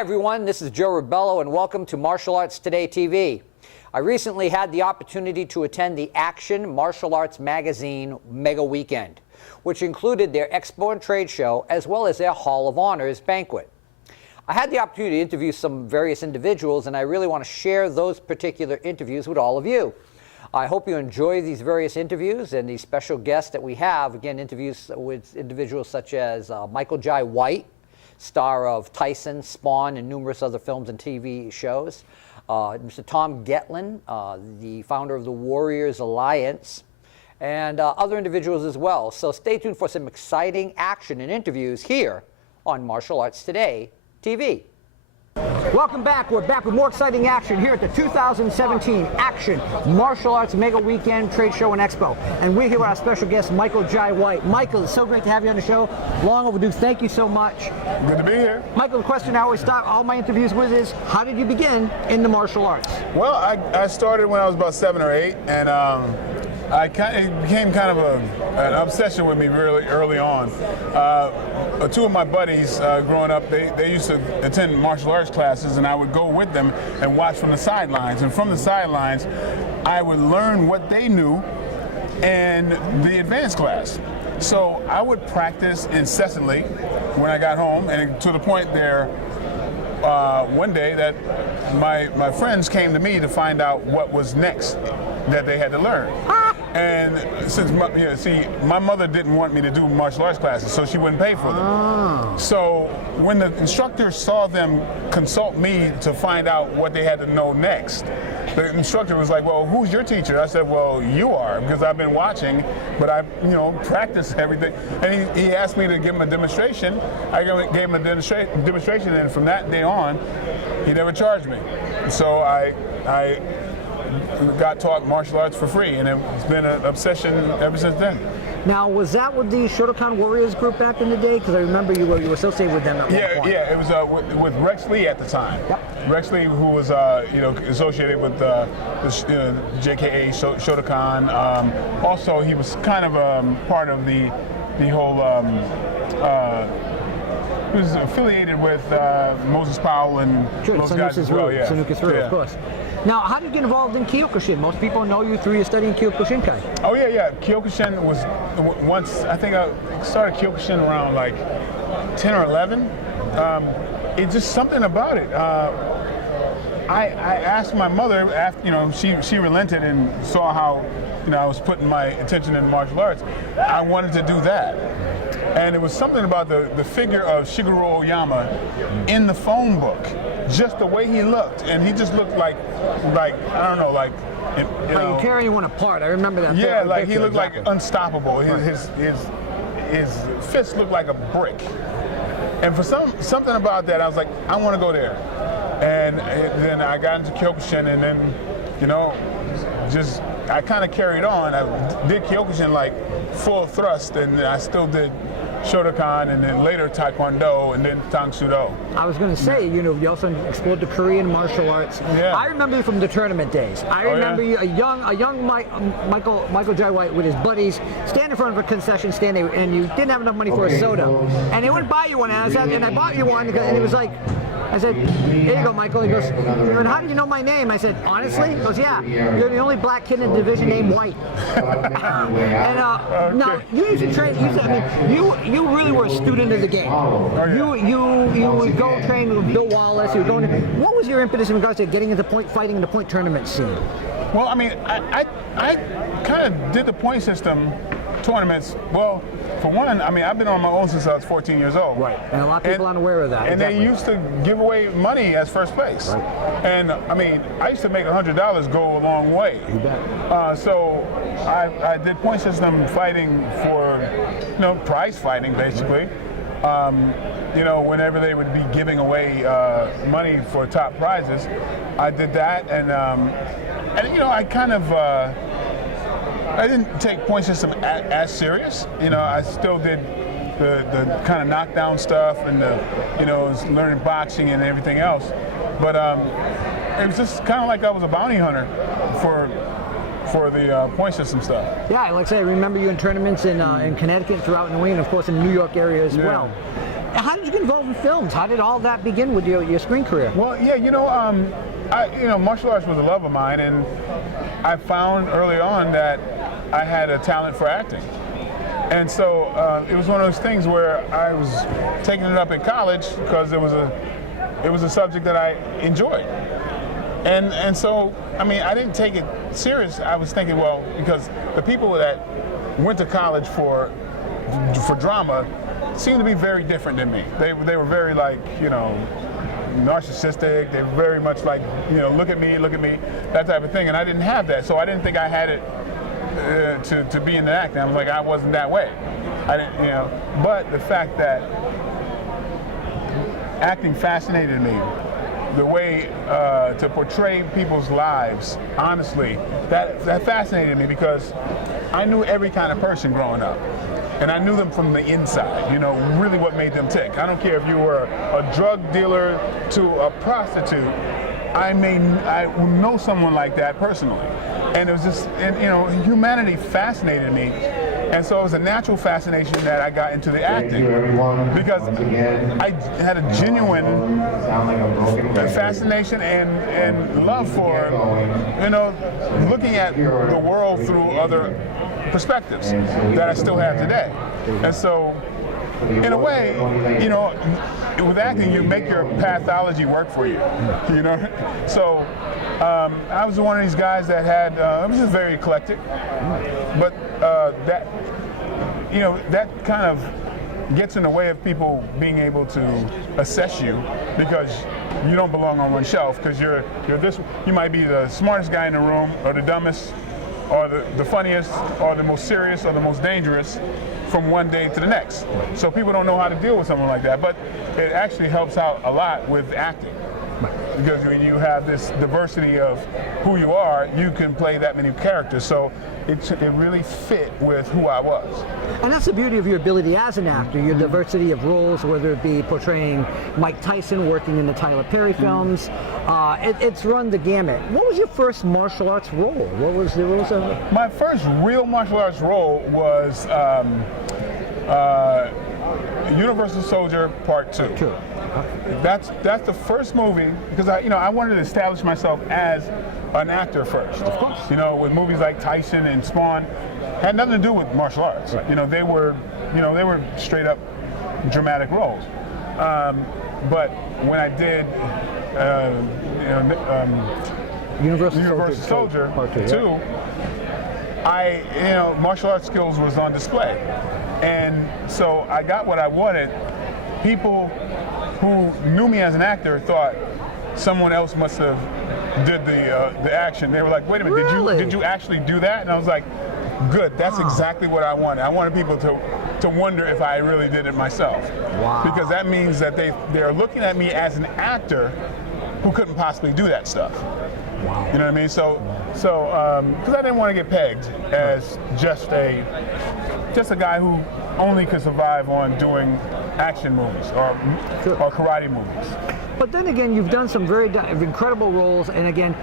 Hi everyone, this is Joe Rebelo and welcome to Martial Arts Today TV. I recently had the opportunity to attend the Action Martial Arts Magazine Mega Weekend, which included their Expo and Trade Show as well as their Hall of Honors banquet. I had the opportunity to interview some various individuals and I really want to share those particular interviews with all of you. I hope you enjoy these various interviews and these special guests that we have. Again, interviews with individuals such as Michael Jai White, star of Tyson, Spawn, and numerous other films and TV shows. Mr. Tom Getlin, the founder of the Warriors Alliance, and other individuals as well. So stay tuned for some exciting action and interviews here on Martial Arts Today TV. Welcome back. We're back with more exciting action here at the 2017 Action Martial Arts Mega Weekend Trade Show and Expo. And we're here with our special guest, Michael Jai White. Michael, it's so great to have you on the show. Long overdue. Thank you so much. Good to be here. Michael, the question I always start all my interviews with is, how did you begin in the martial arts? Well, I started when I was about 7 or 8, and it became kind of an obsession with me really early on. Two of my buddies growing up, they used to attend martial arts classes, and I would go with them and watch from the sidelines. And from the sidelines, I would learn what they knew in the advanced class. So I would practice incessantly when I got home, and to the point there, one day that my friends came to me to find out what was next that they had to learn. And since my mother didn't want me to do martial arts classes, so she wouldn't pay for them. So when the instructor saw them consult me to find out what they had to know next, the instructor was like, "Well, who's your teacher?" I said, "Well, you are, because I've been watching, but I, practice everything." And he asked me to give him a demonstration. I gave him a demonstration, and from that day on, he never charged me. So I got taught martial arts for free, and it's been an obsession ever since then. Now, was that with the Shotokan Warriors group back in the day? Because I remember you were associated with them at one point. Yeah, it was with Rex Lee at the time. Yep. Rex Lee, who was associated with the JKA Shotokan. Also, he was kind of part of the whole. He was affiliated with Moses Powell and those guys as well. Yeah. Of course. Now, how did you get involved in Kyokushin? Most people know you through your studying Kyokushinkai. Oh yeah. Kyokushin was once, I think I started Kyokushin around like 10 or 11. It's just something about it. I asked my mother after, she relented and saw how, I was putting my attention in martial arts. I wanted to do that. And it was something about the figure of Shigeru Oyama in the phone book, just the way he looked, and he just looked like I don't know, like you tear anyone apart. I remember that. Yeah, like he looked like unstoppable. His fist looked like a brick, and for something about that, I was like, I want to go there. And then I got into Kyokushin, and then I kind of carried on. I did Kyokushin like full thrust, and I still did Shotokan, and then later Taekwondo, and then Tang Soo Do. I was going to say, you also explored the Korean martial arts. Yeah. I remember you from the tournament days. I remember you, a young Michael Jai White with his buddies, stand in front of a concession stand, and you didn't have enough money for a soda, and they wouldn't buy you one, and I bought you one, and it was like, I said, "Here you go, Michael." He goes, "And how do you know my name?" I said, "Honestly?" He goes, "Yeah, you're the only black kid in the division named White." And now you used to train. You really were a student of the game. You would go train with Bill Wallace. You were going. What was your impetus in regards to getting into point fighting in the point tournament scene? Well, I mean, I kind of did the point system tournaments. Well, for one, I mean, I've been on my own since I was 14 years old. Right, and a lot of people aren't aware of that. And they used to give away money as first place. Right. And I mean, I used to make $100 go a long way. You bet. So I did point system fighting for, prize fighting basically. Whenever they would be giving away money for top prizes, I did that, and I kind of. I didn't take point system as serious. I still did the kind of knockdown stuff and learning boxing and everything else. But it was just kind of like I was a bounty hunter for the point system stuff. Yeah, like I say, I remember you in tournaments in Connecticut, throughout New England, of course in the New York area as well. How did you get involved in films? How did all that begin with your screen career? Well, yeah, martial arts was a love of mine, and I found early on that I had a talent for acting. And so it was one of those things where I was taking it up in college because it was a subject that I enjoyed. And so, I mean, I didn't take it serious. I was thinking, well, because the people that went to college for drama seemed to be very different than me. They were very, like, narcissistic. They were very much like, look at me, that type of thing. And I didn't have that, so I didn't think I had it to be in the acting. I was like, I wasn't that way. I didn't, but the fact that acting fascinated me, the way to portray people's lives, honestly, that fascinated me because I knew every kind of person growing up. And I knew them from the inside, really what made them tick. I don't care if you were a drug dealer to a prostitute, I know someone like that personally. And it was just, humanity fascinated me. And so it was a natural fascination that I got into the acting because I had a genuine fascination and love for, looking at the world through other perspectives that I still have today. And so, in a way, with acting, you make your pathology work for you, So I was one of these guys that had, I was just very eclectic, but that kind of gets in the way of people being able to assess you because you don't belong on one shelf because you're you might be the smartest guy in the room or the dumbest or the funniest or the most serious or the most dangerous from one day to the next. So people don't know how to deal with someone like that, but it actually helps out a lot with acting. Because when you have this diversity of who you are, you can play that many characters. So it really fit with who I was. And that's the beauty of your ability as an actor, your diversity of roles, whether it be portraying Mike Tyson, working in the Tyler Perry films. It's run the gamut. What was your first martial arts role? What was the rules of it? My first real martial arts role was Universal Soldier Part 2. That's the first movie because I wanted to establish myself as an actor first. Of course. With movies like Tyson and Spawn, had nothing to do with martial arts. Right. They were straight up dramatic roles. But when I did Universal Soldier Part 2, martial arts skills was on display, and so I got what I wanted. People who knew me as an actor thought someone else must have did the action. They were like, wait a minute, really? did you actually do that? And I was like, good, that's exactly what I wanted. I wanted people to wonder if I really did it myself. Wow. Because that means that they're looking at me as an actor who couldn't possibly do that stuff. Wow. You know what I mean? So because I didn't want to get pegged as just a guy who only could survive on doing action movies or karate movies. But then again, you've done some very incredible roles, and again,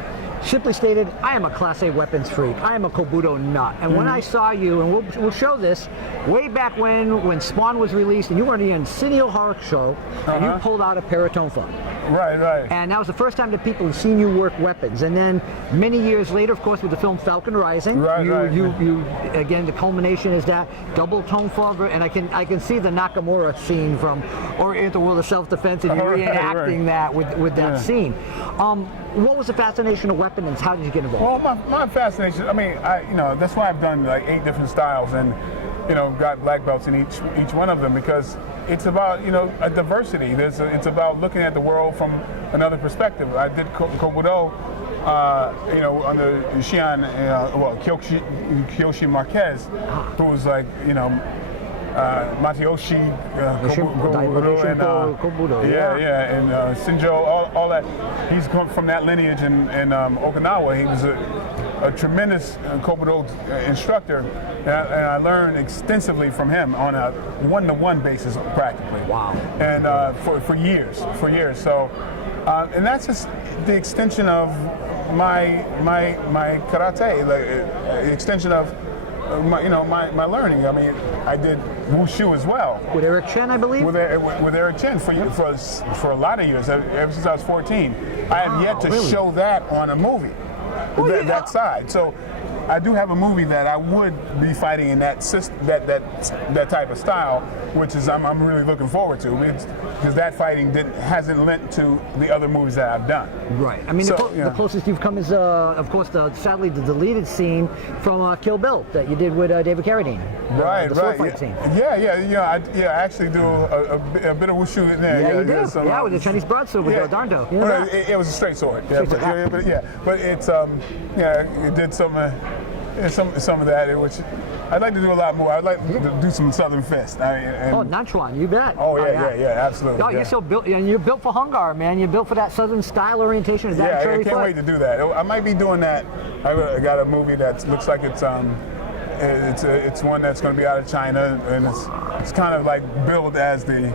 simply stated, I am a Class A weapons freak. I am a Kobudo nut. And when I saw you, and we'll show this, way back when Spawn was released, and you were on the Arsenio Horror Show, and you pulled out a Paratonfa. Right. And that was the first time that people had seen you work weapons. And then many years later, of course, with the film Falcon Rising, you again, the culmination is that double tonfa, and I can see the Nakamura scene from Oriental World of Self-Defense, and you're reenacting that with that scene. What was the fascination of weapons? How did you get involved? Well, my fascination, I mean, that's why I've done like 8 different styles and, got black belts in each one of them because it's about, a diversity. It's about looking at the world from another perspective. I did Kobudo, under Xian, Kyoshi Marquez, who was like, Matayoshi Kobudo and Shinjo, all that. He's come from that lineage in Okinawa. He was a tremendous Kobudo instructor, and I learned extensively from him on a one-to-one basis practically. Wow. And for years. So, and that's just the extension of my karate, the extension of my learning. I mean, I did wushu as well. With Eric Chen, I believe? With Eric Chen for a lot of years, ever since I was 14. I have yet to show that on a movie, that side. So I do have a movie that I would be fighting in that type of style, which is I'm really looking forward to, because that fighting hasn't lent to the other movies that I've done. Right. I mean, the closest you've come is, of course, sadly the deleted scene from Kill Bill that you did with David Carradine. Right. The sword fight scene. I actually do a bit of wushu in there. Yeah, you do. With the Chinese broadsword with Darndo. You know it was a straight sword. But it's it did some of that, which I'd like to do a lot more. I'd like to do some Southern Fist. Nanchuan, you bet. Yeah, absolutely. No, you're so built, and you're built for Hungar, man. You're built for that Southern style orientation. Is that I can't wait to do that. I might be doing that. I got a movie that looks like it's one that's going to be out of China, and it's kind of like billed as the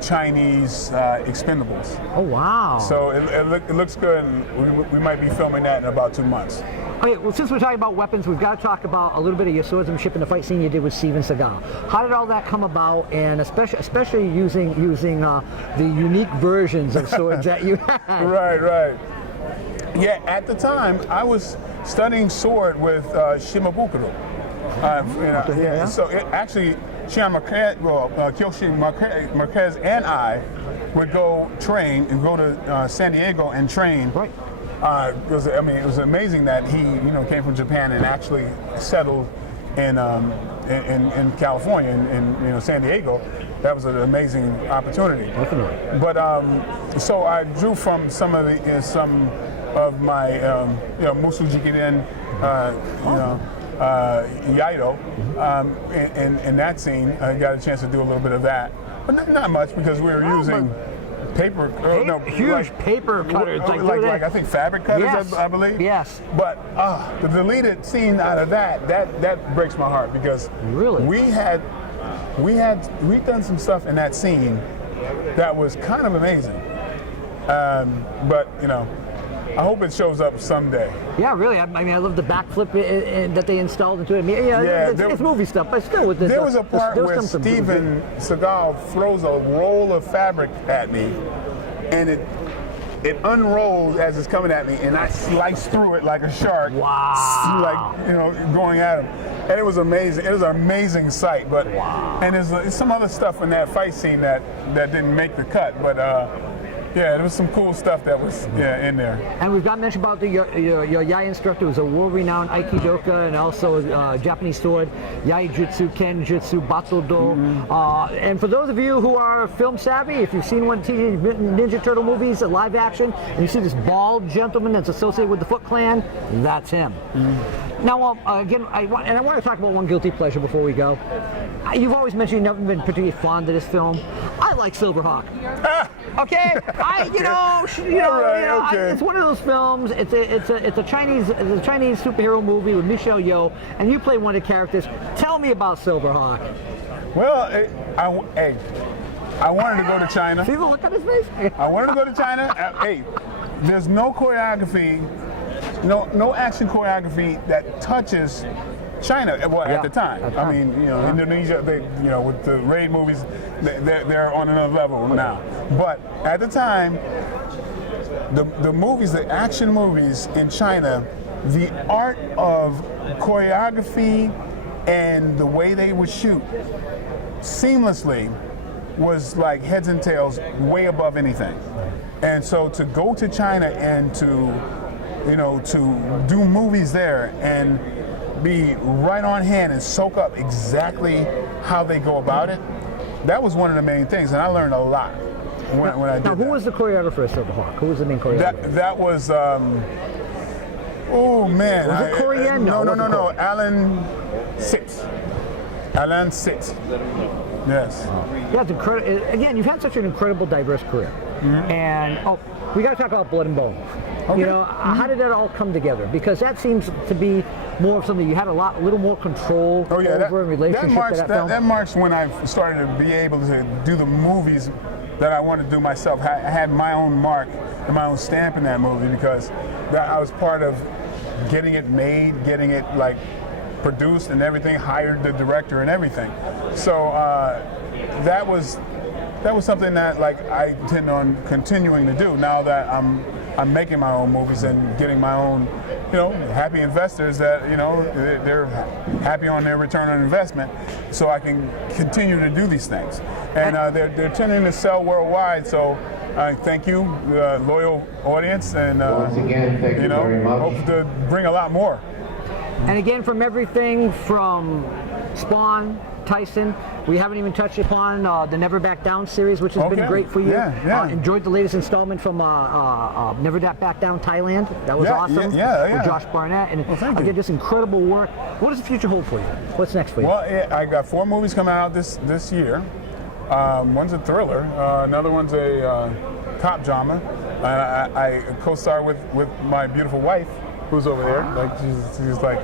Chinese Expendables. Oh wow! So it looks good, and we might be filming that in about 2 months. Okay, well, since we're talking about weapons, we've got to talk about a little bit of your swordsmanship in the fight scene you did with Steven Seagal. How did all that come about, and especially using the unique versions of swords that you had? Right. Yeah, at the time, I was studying sword with Shimabukuro. So actually, Kyoshi Marquez and I would go train and go to San Diego and train. Right. It was amazing that he, came from Japan and actually settled in California, in San Diego. That was an amazing opportunity. Definitely. But so I drew from some of my Musu Jikiden, Yaido, in that scene. I got a chance to do a little bit of that, but not much, because we were using paper cutters, like I think fabric cutters, yes. I believe. Yes. But the deleted scene out of that breaks my heart, because really we'd done some stuff in that scene that was kind of amazing. But I hope it shows up someday. Yeah, really. I mean, I love the backflip that they installed into it. It's movie stuff, but still with this. There was a part where Steven Seagal throws a roll of fabric at me, and it unrolls as it's coming at me, and I slice through it like a shark. Wow. Going at him. And it was amazing. It was an amazing sight. But and there's some other stuff in that fight scene that didn't make the cut, but yeah, there was some cool stuff that was in there. And we've got to mention about your Yai instructor, who's a world-renowned Aikidoka and also Japanese sword, Yai Jutsu, Ken Jutsu, Bato-Do. And for those of you who are film savvy, if you've seen one of the Ninja Turtle movies, live action, and you see this bald gentleman that's associated with the Foot Clan, that's him. Now, again, I want to talk about one guilty pleasure before we go. You've always mentioned you've never been particularly fond of this film. I like Silverhawk. Okay, it's one of those films. It's a Chinese superhero movie with Michelle Yeoh, and you play one of the characters. Tell me about Silverhawk. Well, I wanted to go to China. See the look on his face? I wanted to go to China. There's no choreography, no action choreography that touches China, at the time. I mean, Indonesia, with the raid movies, they're on another level now. But at the time, the movies, the action movies in China, the art of choreography and the way they would shoot seamlessly was like heads and tails, way above anything. And so to go to China and to do movies there and be right on hand and soak up exactly how they go about it, that was one of the main things, and I learned a lot when I did that. Now, who was the choreographer of Silverhawk? Who was the main choreographer? That was, oh man. Was it Korean? No. Alan Sitz. Alan Sitz. Yes. Yeah, it's incredible. Again, you've had such an incredible, diverse career. And, we got to talk about Blood and Bone. Okay. How did that all come together? Because that seems to be more of something you had a little more control over in relationship to that film. That marks when I started to be able to do the movies that I wanted to do myself. I had my own mark and my own stamp in that movie, because I was part of getting it made, getting it produced and everything, hired the director and everything. So that was something that like I intend on continuing to do now that I'm making my own movies and getting my own, happy investors that, they're happy on their return on investment, so I can continue to do these things. And they're tending to sell worldwide, so thank you, loyal audience, and once again, thank you very much. Hope to bring a lot more. And again, from everything from Spawn, Tyson, we haven't even touched upon the Never Back Down series, which has been great for you. Yeah. Enjoyed the latest installment from Never Back Down Thailand. That was awesome. With Josh Barnett. And again, just incredible work. What does the future hold for you? What's next for you? Well, I got 4 movies coming out this year. One's a thriller. Another one's a cop drama. I co-star with my beautiful wife, who's over there. Like she's like.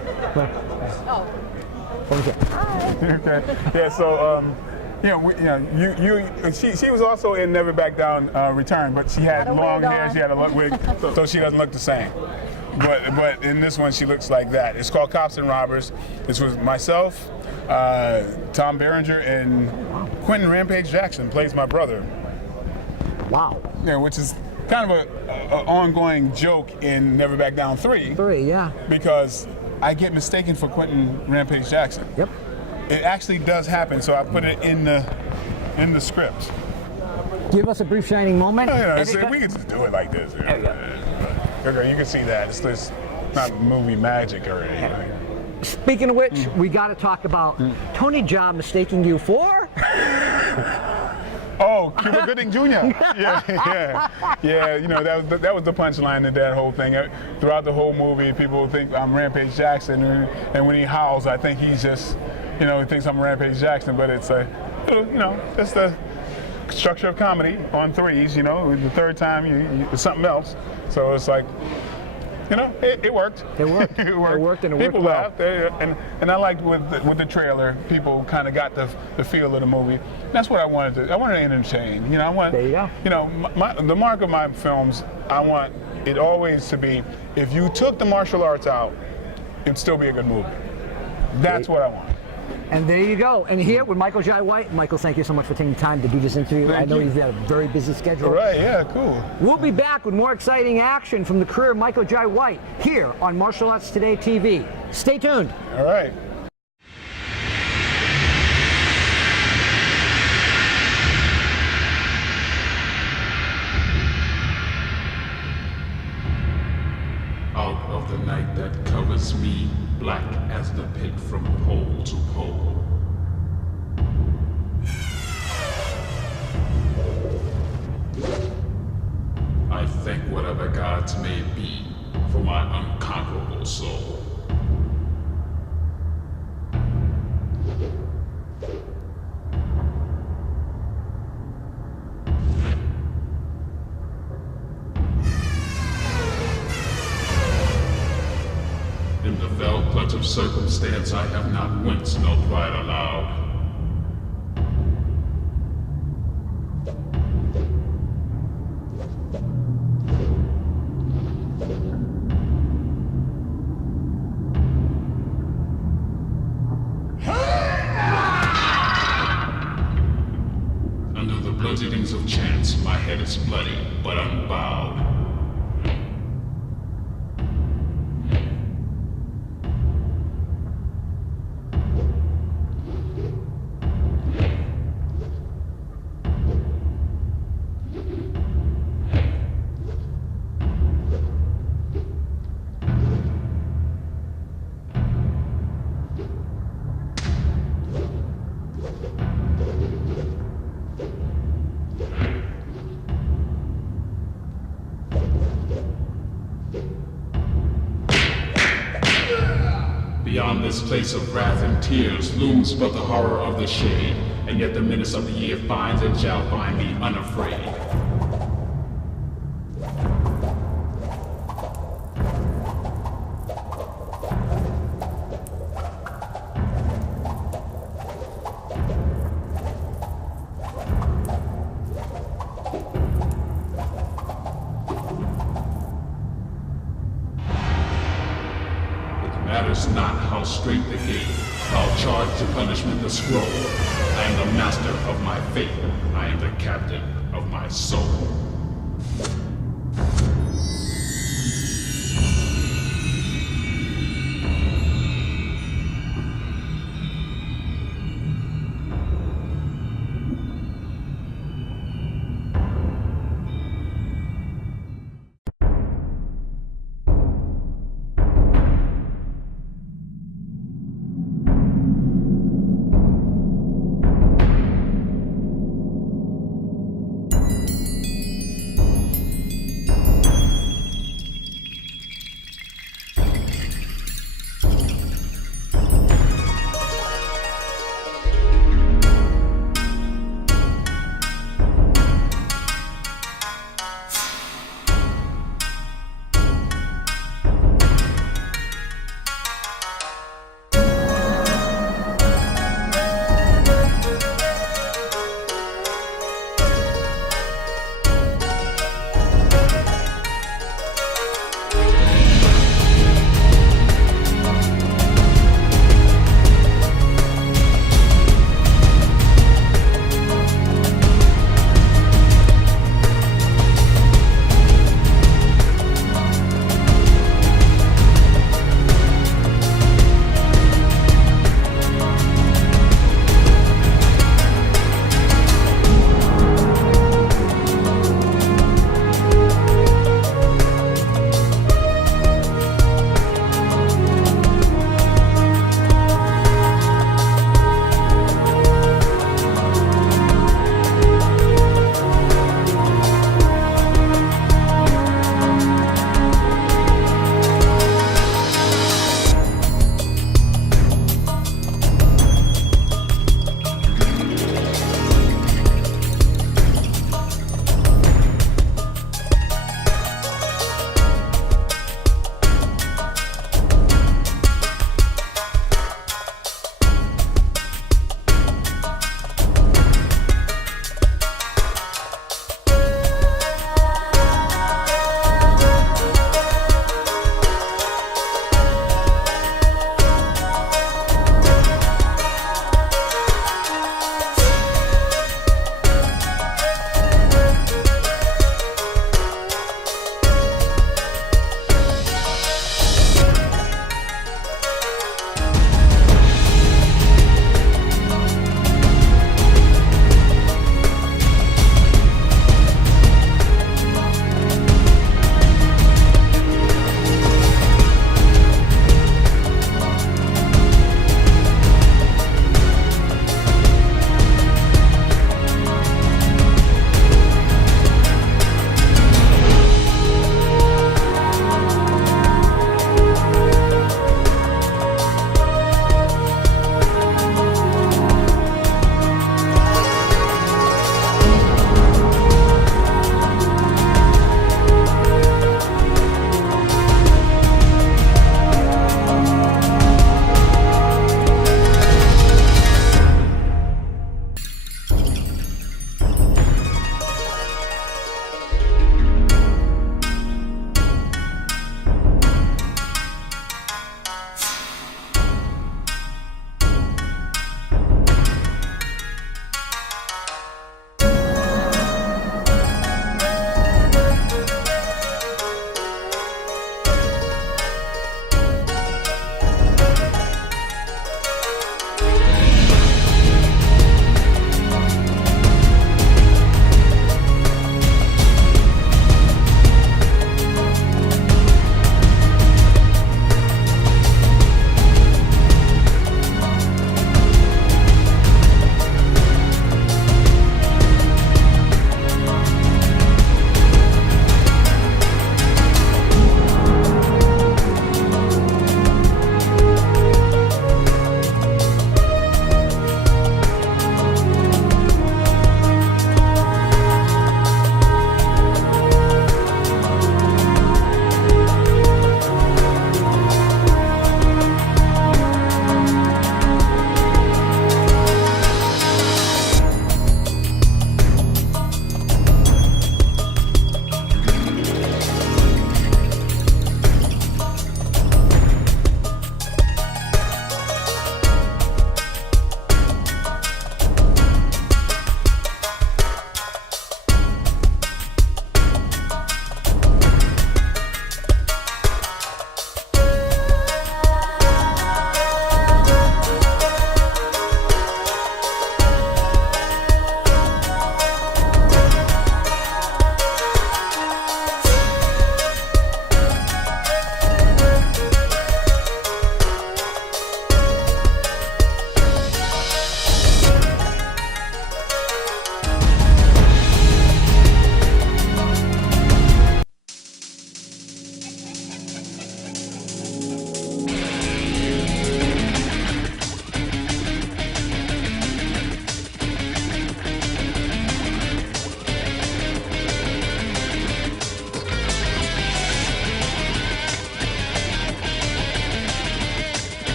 Okay. Okay. Yeah. So, she was also in Never Back Down Return, but she had long hair. She had a wig, so she doesn't look the same. But in this one, she looks like that. It's called Cops and Robbers. This was myself, Tom Berenger, and Quentin Rampage Jackson plays my brother. Wow. Yeah, which is kind of an ongoing joke in Never Back Down 3. 3, yeah. Because I get mistaken for Quentin Rampage Jackson. Yep. It actually does happen, so I put it in the script. Give us a brief shining moment. We can just do it like this. Okay, you can see that. It's not movie magic or anything. Speaking of which, we got to talk about Tony Jaa mistaking you for. Oh, Cuba Gooding Jr. Yeah. That was the punchline to that whole thing. Throughout the whole movie, people think I'm Rampage Jackson, and when he howls, I think he's just, he thinks I'm Rampage Jackson. But it's that's the structure of comedy on 3s. The third time it's something else. So it's like, it worked. It worked. It worked, and it people worked well. laughed, and I liked with the trailer, people kind of got the feel of the movie. That's what I wanted to. I wanted to entertain. I want. There you go. The mark of my films, I want it always to be, if you took the martial arts out, it'd still be a good movie. That's what I want. And there you go. And here with Michael Jai White. Michael, thank you so much for taking time to do this interview. I know you've got a very busy schedule. All right, yeah, cool. We'll be back with more exciting action from the career of Michael Jai White here on Martial Arts Today TV. Stay tuned. All right. Out of the night that covers me, black as the pit from pole to pole. I thank whatever gods may be for my unconquerable soul. In the fell clutch of circumstance, I have not winced nor cried aloud. Under the bloodedings of chance, my head is bloody, but unbowed. Beyond this place of wrath and tears looms but the horror of the shade, and yet the menace of the year finds and shall find me unafraid. matters not how straight the gate. I'll charge to punishment the scroll. I am the master of my fate. I am the captain of my soul.